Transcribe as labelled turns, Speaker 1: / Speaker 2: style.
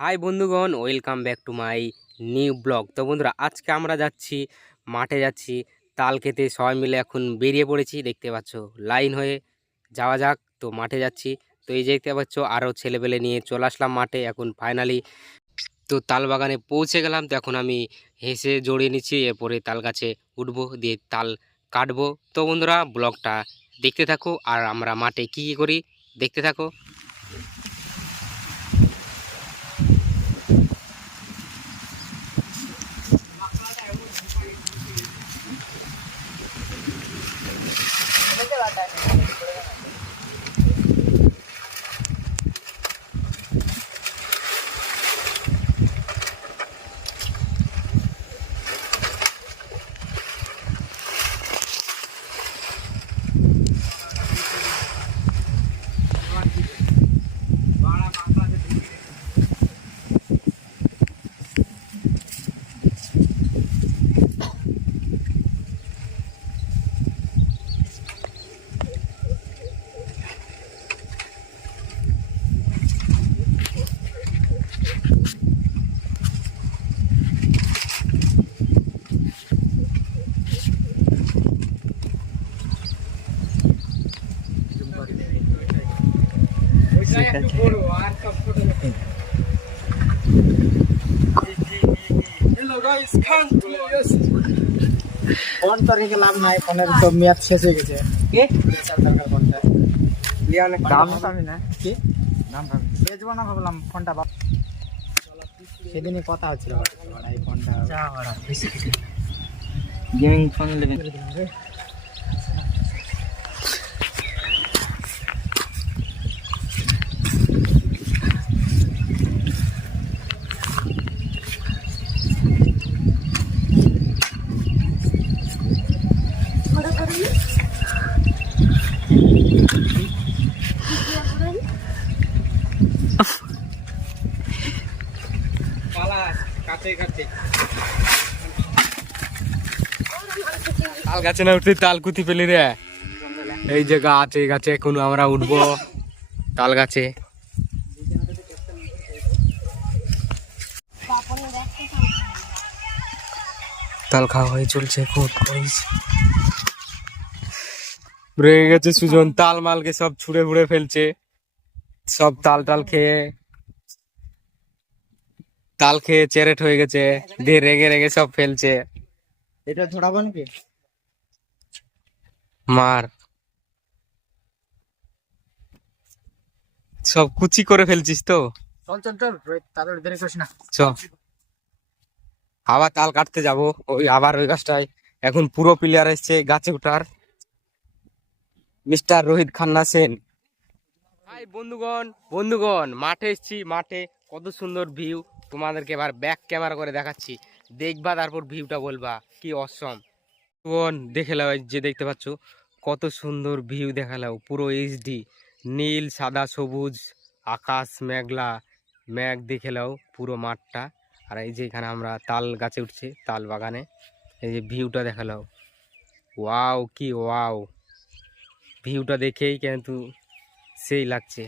Speaker 1: High বন্ধুগণ welcome back to my new blog তো বন্ধুরা, আজকে আমরা যাচ্ছি, মাঠে যাচ্ছি, তাল খেতে, সবাই মিলে এখন বেরিয়ে পড়েছি, দেখতে পাচ্ছ, লাইন হয়ে যাওয়া যাক। তো মাঠে যাচ্ছি, তো এই দেখতে পাচ্ছ, আরও ছেলেপেলে নিয়ে চলে আসলাম মাঠে, এখন ফাইনালি তো তাল বাগানে পৌঁছে গেলাম। তো এখন আমি হেসে জড়িয়ে নিচ্ছি, এরপরে তাল গাছে উঠবো, দিয়ে তাল কাটবো। তো বন্ধুরা ব্লগটা দেখতে থাকো, আর আমরা মাঠে কী কী করি, দেখতে থাকো।
Speaker 2: ফোন তো রেখে লাভ নাই ফোনের তো মেয়াদ শেষ হয়ে গেছে। কে? ফোনটা দাম পাবি না? কি? দাম পাবি বেচবো না ভাবলাম ফোনটা সেদিনই কথা হচ্ছিল। এই ফোনটা
Speaker 3: গেমিং ফোন নেবেন।
Speaker 1: তাল গাছে না উঠতে তাল কুতি পেলি রে। এই যে গাছ, এই গাছে এখন আমরা উঠবো। তাল গাছে। তাল খাওয়া হয়ে চলছে খুব। রেগে গেছে সুজন তাল মালকে সব ছুঁড়ে ফুড়ে ফেলছে। সব তাল টাল খেয়ে তাল খেয়ে চেরেট হয়ে গেছে দিয়ে রেগে রেগে সব ফেলছে।
Speaker 2: এটা ছড়াবো নাকি
Speaker 1: মার। সব কুচি করে ফেলছিস তো?
Speaker 2: চল চল চল তাড়াতাড়ি দেরি করিস না।
Speaker 1: চ আবার তাল কাটতে যাব ওই আবার ওই গাছটায়। এখন পুরো প্লেয়ার এসছে গাছে উঠার মিস্টার রোহিত খান্না সেন। হাই বন্ধুগণ বন্ধুগণ, মাঠে এসছি, মাঠে কত সুন্দর ভিউ তোমাদেরকে এবার ব্যাক ক্যামেরা করে দেখাচ্ছি। দেখবা, তারপর ভিউটা বলবা, কি অসম বোন দেখে লাও যে দেখতে পাচ্ছ, কত সুন্দর ভিউ দেখালাও পুরো এইচডি নীল, সাদা, সবুজ, আকাশ, মেঘলা। মেঘ দেখে লাও পুরো মাঠটা। আর এই যে এখানে আমরা তাল গাছে উঠছি, তাল বাগানে। এই যে ভিউটা দেখালাও ওয়াও কি ওয়াও ভিউটা দেখেই কিন্তু সেই লাগছে।